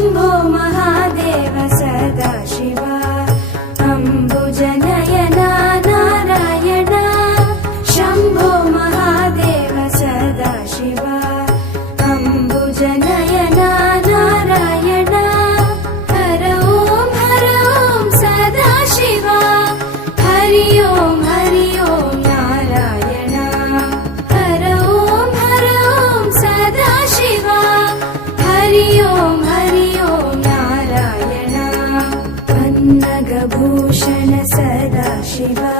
शम्भो महादेव सदा शिवा अम्बुजनयना नारायण शम्भो महादेव सदा शिवा अम्बुजनयना नारायण हर ओं सदा शिवा हरि ओं नारायण हर ओं सदा शिवा हरि ओं नारायण पन्नगभूषण सदा शिवा